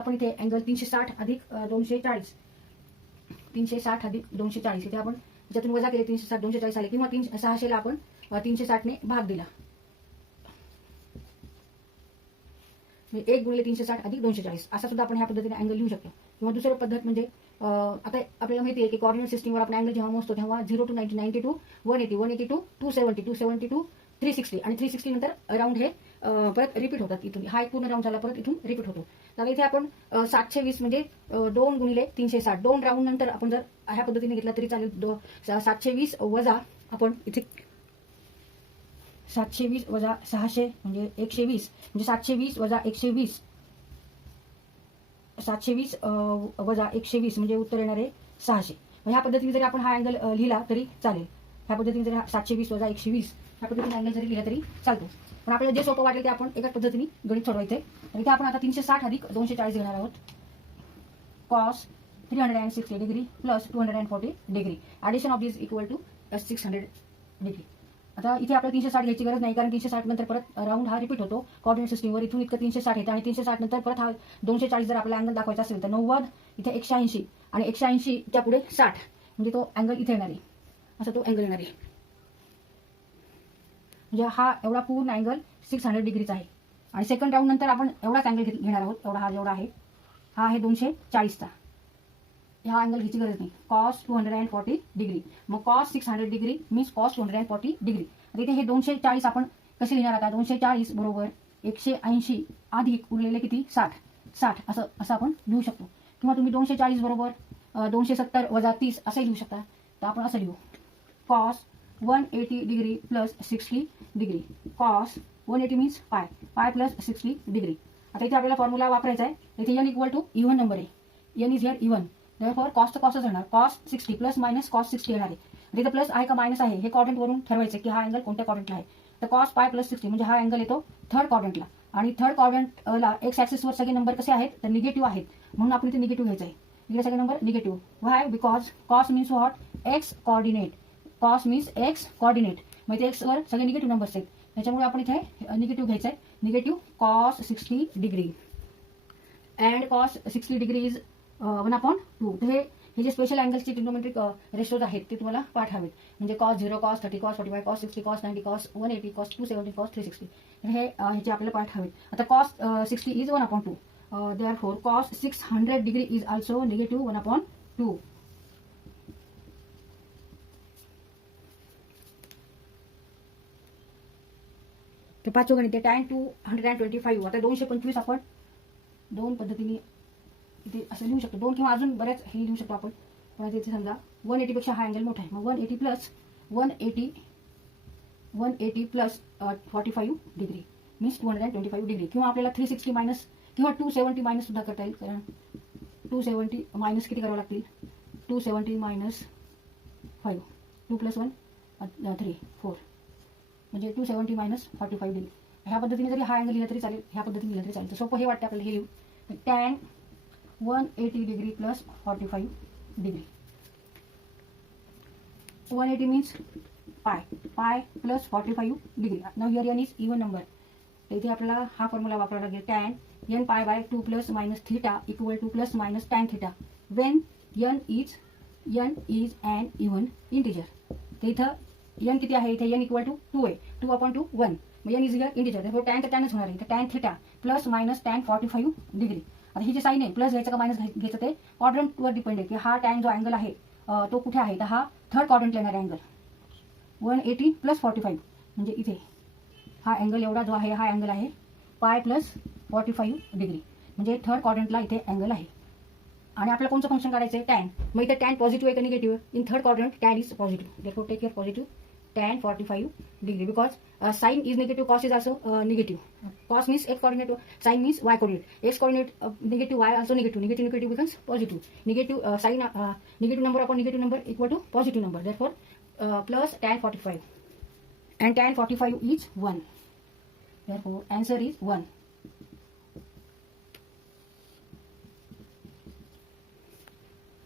आपण इथे अँगल 360 अधिक 240 360 अधिक 240 इथे आपण ज्यातून वजा केले 360 240 आले किंवा 600 ला आपण 360 ने भाग दिला. 1 गुणिले 360 अधिक 240 असा सुद्धा आपण ह्या पद्धतीने अँगल लिहू शकतो. किंवा दुसरी पद्धत म्हणजे आता आपल्याला माहिती आहे की कोऑर्डिनेट सिस्टीमवर आपण अँगल जेव्हा मोजतो तेव्हा 0 to 90 90 to 180 180 to 270 270 to 360 आणि 360 नंतर राऊंड हे परत रिपीट होतात. इथून हा एक पूर्ण राऊंड झाला परत इथून रिपीट होतो. तर इथे आपण 720 म्हणजे 2 गुणिले 360 2 राऊंड नंतर आपण जर ह्या पद्धतीने घेतला तरी चालेल. 720 वजा आपण इथे 720 वजा 600 म्हणजे 120 म्हणजे 720 वजा 120 720 वजा 120 म्हणजे उत्तर येणार आहे 600. ह्या पद्धतीने जरी आपण हा अँगल लिहिला तरी चालेल. ह्या पद्धतीने जरी 720 वजा 120 ह्या पद्धतीने अँगल जरी लिहिला तरी चालतो. पण आपल्याला जे सोपं वाटेल ते आपण एकाच पद्धतीने गणित सोडवायचे. इथे आपण आता 360 अधिक 240 घेणार आहोत. Cos 360 degree plus 240 degree addition of this equal to 600 degree. आता इथे आपल्याला 360 घ्यायची गरज नाही कारण 360 नंतर परत राऊंड हा रिपीट होतो कोऑर्डिनेट सिस्टीमवर. इथून इतकं 360 येतं आणि 360 नंतर परत हा 240 जर आपल्याला अँगल दाखवायचा असेल तर 90 इथे 180 आणि 180 च्या पुढे 60 म्हणजे तो अँगल इथे येणार आहे. असा तो अँगल येणार आहे. म्हणजे हा एवढा पूर्ण अँगल 600 डिग्रीचा आहे. आणि सेकंड राऊंड नंतर आपण एवढाच अँगल घेणार आहोत. एवढा हा जेवढा आहे हा आहे 240चा. हा अँगल घ्यायची गरज नाही. कॉस 240 डिग्री मग cos 600 degree means cos 240 degree. इथे हे 240 आपण कसे लिहिणार आता 240 बरोबर 180 अधिक उरलेले किती 60 असं आपण लिहू शकतो. किंवा तुम्ही 240 बरोबर 270 वजा 30 असंही लिहू शकता. तर आपण असं लिहू cos 180 degree plus 60 degree. Cos 180 means pi plus 60 degree. आता इथे आपल्याला फॉर्म्युला वापरायचा आहे. इथे n equal to even number आहे. n is here even. therefore cos तर कॉसच येणार. कॉस 60 प्लस मायनस कॉस 60 येणार आहे. इथे प्लस आहे का मायनस आहे हे क्वाड्रंट वरून ठरवायचं की हा अँगल कोणत्या क्वाड्रंटला आहे. तर कॉस पाय प्लस 60 म्हणजे हा अँगल येतो थर्ड क्वाड्रंटला. आणि थर्ड क्वाड्रंटला एक्स ऍक्सिसवर सगळे नंबर कसे आहेत तर निगेटिव्ह आहेत म्हणून आपण इथे निगेटिव्ह घ्यायचं आहे. इथे सगळे number negative. Why because cos means what x coordinate. Cos means x coordinate म्हणजे एक्स वर सगळे निगेटिव्ह नंबर्स आहेत. त्याच्यामुळे आपण इथे निगेटिव्ह घ्यायचं आहे. Negative cos 60 degree and cos 60 degree is 1/2. तर हे जे स्पेशल अँगल्सचे ट्रिग्नोमेट्रिक रेशोज आहेत ते तुम्हाला पाठ हवेत. म्हणजे cos 0 cos 30 cos 45 cos 60 cos 90 cos 180 cos 270 cos 360 हे ह्याचे आपल्याला पाठ हवेत. आता cos 60 is 1/2. therefore cos 600 degree is also negative 1/2. तर पाचवं गणित आहे tan 225. आता 225 आपण दोन पद्धतीने इथे असं लिहू शकतो. दोन किंवा अजून बऱ्याच हे लिहू शकतो आपण. पण इथे समजा 180 पेक्षा हा अँगल मोठा आहे मग 180 प्लस 45 डिग्री मीन्स 225 डिग्री. किंवा आपल्याला 360 मायनस किंवा 270 मायनस सुद्धा करता येईल. कारण 270 मायनस किती करावं लागतील 270 मायनस 5 2 + 1 3 4 म्हणजे 270 मायनस 45 डिग्री. ह्या पद्धतीने जरी हा अँगल लिहिला तरी चालेल. ह्या पद्धतीने लिहिला तरी चालेल. तर सोपं हे वाटतं आपल्याला हे लिहू. tan 180 degree plus 45 degree. 180 means pi plus 45 degree. Now here n is even number. तर इथे आपल्याला हा फॉर्म्युला वापरावा लागेल. tan n pi by 2 plus minus theta equal two plus minus tan theta Wien n is an even integer. तर इथं n किती आहे इथे n इक्वल टू 2 आहे. 2/2 1 मग n is here integer. therefore tan तर tanच होणार आहे. तर tan theta plus minus tan 45 degree. आता ही जी साईन आहे प्लस घ्यायचं का मायनस घ्यायचं ते क्वाड्रंटवर डिपेंड आहे की हा tan जो अँगल आहे तो कुठे आहे. तर हा थर्ड क्वाड्रंटला येणार अँगल 180 प्लस 45 म्हणजे इथे हा अँगल एवढा जो आहे हा अँगल आहे पाय प्लस 45 डिग्री म्हणजे थर्ड क्वाड्रंटला इथे अँगल आहे. आणि आपल्याला कोणतं फंक्शन काढायचं आहे tan. मग इथे tan पॉझिटिव्ह आहे का negative. In third quadrant tan is positive. therefore take here positive tan 45 degree because sine is negative cos is also negative. Cos means x coordinate sine means y coordinate. X coordinate negative y also negative. Negative becomes positive. Negative sign negative number upon negative number equal to positive number. therefore plus tan 45 and tan 45 is 1. therefore answer is 1.